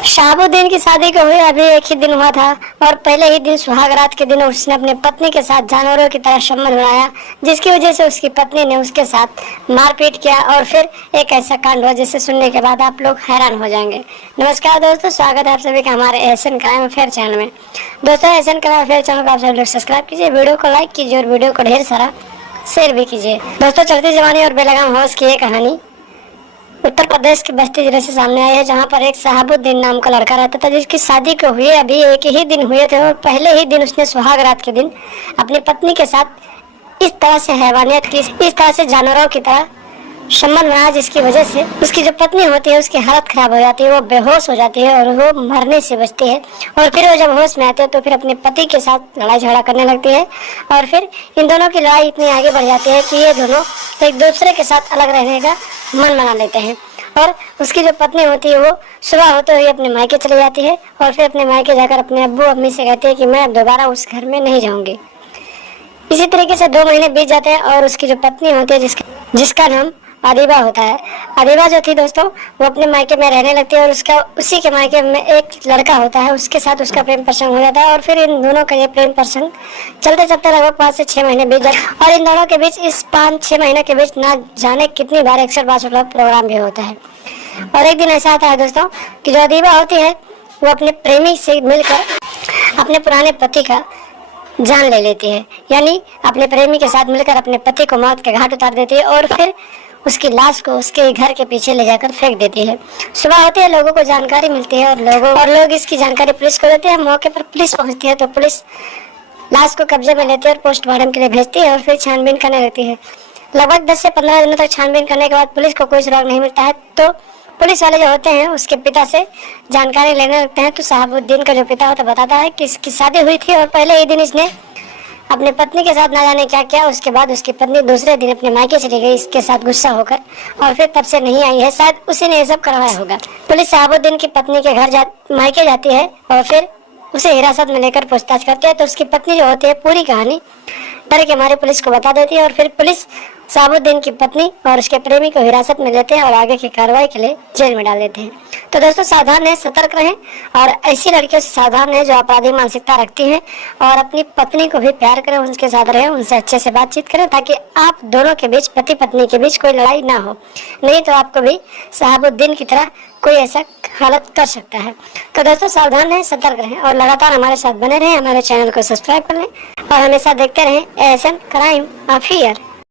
शहाबुद्दीन की शादी को हुए अभी एक ही दिन हुआ था और पहले ही दिन सुहाग रात के दिन उसने अपनी पत्नी के साथ जानवरों की तरह संबंध बनाया, जिसकी वजह से उसकी पत्नी ने उसके साथ मारपीट किया और फिर एक ऐसा कांड हुआ जिसे सुनने के बाद आप लोग हैरान हो जाएंगे। नमस्कार दोस्तों, स्वागत है आप सभी का हमारे एशियन क्राइम अफेयर चैनल में। दोस्तों, एशियन क्राइम अफेयर चैनल को आप सभी लोग सब्सक्राइब कीजिए, वीडियो को लाइक कीजिए और वीडियो को ढेर सारा शेयर भी कीजिए। दोस्तों, चलती जवानी और बेलगाम हौस की ये कहानी उत्तर प्रदेश के बस्ती जिले से सामने आई है, जहां पर एक शहाबुद्दीन नाम का लड़का रहता था, जिसकी शादी को हुए अभी एक ही दिन हुए थे और पहले ही दिन उसने सुहाग रात के दिन अपनी पत्नी के साथ इस तरह से हैवानियत की, इस तरह से जानवरों की तरह संबंध बनाया, जिसकी वजह से उसकी जो पत्नी होती है उसकी हालत खराब हो जाती है, वो बेहोश हो जाती है और वो मरने से बचती है। और फिर वो जब होश में आते हैं तो फिर अपने पति के साथ लड़ाई झगड़ा करने लगती है और फिर इन दोनों की लड़ाई इतनी आगे बढ़ जाती है कि ये दोनों एक दूसरे के साथ अलग रहने का मन बना लेते हैं। और उसकी जो पत्नी होती है वो सुबह होते हुए अपने मायके चली जाती है और फिर अपने मायके जाकर अपने अब्बू अम्मी से कहती है कि मैं अब दोबारा उस घर में नहीं जाऊंगी। इसी तरीके से 2 महीने बीत जाते हैं और उसकी जो पत्नी होती है जिसका नाम अदीबा होता है। अदीबा जो थी दोस्तों, वो अपने मायके में रहने लगती है और उसका उसी के मायके में एक लड़का होता है, उसके साथ उसका प्रेम प्रसंग हो जाता है और फिर इन दोनों का ये प्रेम प्रसंग चलते चलते लगभग 5 से 6 महीने बीत जाते हैं और इन दोनों के बीच इस 5-6 महीने के बीच ना जाने कितनी बार 162 प्रोग्राम भी होता है। और एक दिन ऐसा आता है दोस्तों कि जो अदीबा होती है वो अपने प्रेमी से मिलकर अपने पुराने पति का जान ले लेती है, यानी अपने प्रेमी के साथ मिलकर अपने पति को मौत के घाट उतार देती है और फिर उसकी लाश को उसके घर के पीछे ले जाकर फेंक देती है। सुबह होती है, लोगों को जानकारी मिलती है और लोग इसकी जानकारी पुलिस को देते हैं। मौके पर पुलिस पहुंचती है तो पुलिस लाश को कब्जे में लेती है और पोस्टमार्टम के लिए भेजती है और फिर छानबीन करने लगती है। लगभग 10 से 15 दिनों तक छानबीन करने के बाद पुलिस को कोई सुराग नहीं मिलता है तो पुलिस वाले जो होते हैं उसके पिता से जानकारी लेने लगते हैं। तो शहाबुद्दीन का जो पिता होता बताता है कि इसकी शादी हुई थी और पहले ही दिन इसने अपने पत्नी के साथ ना जाने क्या किया। उसके बाद उसकी पत्नी दूसरे दिन अपने मायके चली गई इसके साथ गुस्सा होकर और फिर तब से नहीं आई है। शायद उसी ने ये सब करवाया होगा। पुलिस शहाबुद्दीन की पत्नी के घर मायके जाती है और फिर उसे हिरासत में लेकर पूछताछ करती है। तो उसकी पत्नी जो होती है पूरी कहानी डर के मारे पुलिस को बता देती है और फिर पुलिस शहाबुद्दीन की पत्नी और उसके प्रेमी को हिरासत में लेते हैं और आगे की कार्रवाई के लिए जेल में डाल देते हैं। तो दोस्तों, सावधान रहें, सतर्क रहें और ऐसी लड़कियों से सावधान रहें जो अपराधी मानसिकता रखती हैं और अपनी पत्नी को भी प्यार करें, उनके साथ रहें, उनसे अच्छे से बातचीत करें ताकि आप दोनों के बीच, पति पत्नी के बीच कोई लड़ाई ना हो। नहीं तो आपको भी शहाबुद्दीन की तरह कोई ऐसा हालत कर सकता है। तो दोस्तों, सावधान रहें, सतर्क रहें और लगातार हमारे साथ बने रहें। हमारे चैनल को सब्सक्राइब कर लें और हमेशा देखते रहें एशियन क्राइम अफेयर।